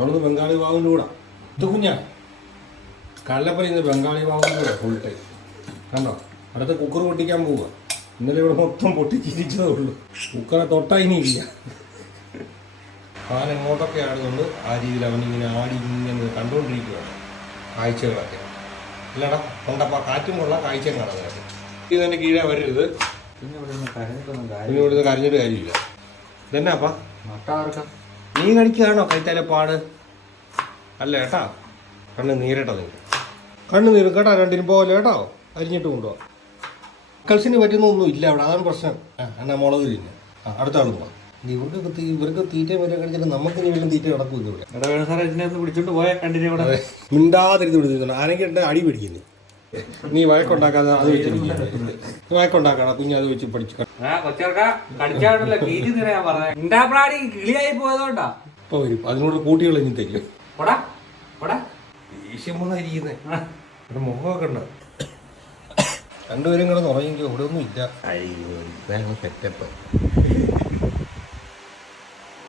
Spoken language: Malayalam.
അവിടുന്ന് ബംഗാളി ബാബുവിൻ്റെ കൂടെ ഇത് കുഞ്ഞാ കള്ളപ്പന ഇന്ന് ബംഗാളി ബാബുവിൻ്റെ കൂടെ ഫുൾ ടൈം കണ്ടോ അടുത്ത കുക്കർ പൊട്ടിക്കാൻ പോവുക. ഇന്നലെ ഇവിടെ മൊത്തം പൊട്ടിച്ചിരിച്ചതേ ഉള്ളൂ. കുക്കറെ തൊട്ടാ ഇനിയില്ല. അവൻ എങ്ങോട്ടൊക്കെ ആടുന്നുണ്ട് ആ രീതിയിൽ അവനിങ്ങനെ ആടി ഇങ്ങനെ കണ്ടുകൊണ്ടിരിക്കുകയാണ് കാഴ്ചകളൊക്കെ. ഇല്ലടാ കൊണ്ടപ്പോൾ കാറ്റും കൊള്ളാം കാഴ്ചയും കാണാൻ നിനക്ക്. ഇതിൻ്റെ കീഴേ വരരുത്. പിന്നെ ഇവിടുന്ന് കരഞ്ഞിട്ട് കാര്യമില്ല. ഇതെന്നാപ്പാ നീ കടിക്കുകയാണോ കൈത്താലെ പാട്? അല്ല ഏട്ടാ കണ്ണ് നീരട്ടോ നിങ്ങൾ കണ്ണ് നീരും കേട്ടോ. രണ്ടിനും പോലെ കേട്ടോ അരിഞ്ഞിട്ട് കൊണ്ടുപോകാം. മക്കൾസിന് പറ്റുന്നൊന്നും ഇല്ല അവിടെ, അതാണ് പ്രശ്നം. എന്നാ മുളക് തിന്നെ. അടുത്ത ആളും പോവാം. ഇവർക്ക് തീറ്റ വരെ കഴിച്ചിട്ട് നമുക്ക് ഇനി വല്ലതും തീറ്റ നടക്കും ഇവിടെ. പിടിച്ചോണ്ട് പോയ കണ്ടിന്യൂ മിണ്ടാതിരുന്ന് പിടിച്ചിട്ടുണ്ട്. ആരെങ്കിലും അടി പിടിക്കുന്നത്. നീ വഴക്കുണ്ടാക്കാതെ അത് വെച്ചിരിക്കുന്നത്. വഴക്കുണ്ടാക്കണം കുഞ്ഞ് അത് വെച്ച് പഠിച്ചു. കിളിയായി പോയതുകൊണ്ടാ ഇപ്പൊ വരും. അതിനോട് കൂട്ടികൾ ഇനി തരും. ദേഷ്യമെന്നായിരിക്കുന്നേ. ഇവിടെ മുഖമൊക്കെ ഉണ്ട്. രണ്ടുപേരും കൂടെ തുടങ്ങിയെങ്കിൽ ഇവിടെ ഒന്നും ഇല്ല. സെറ്റപ്പ്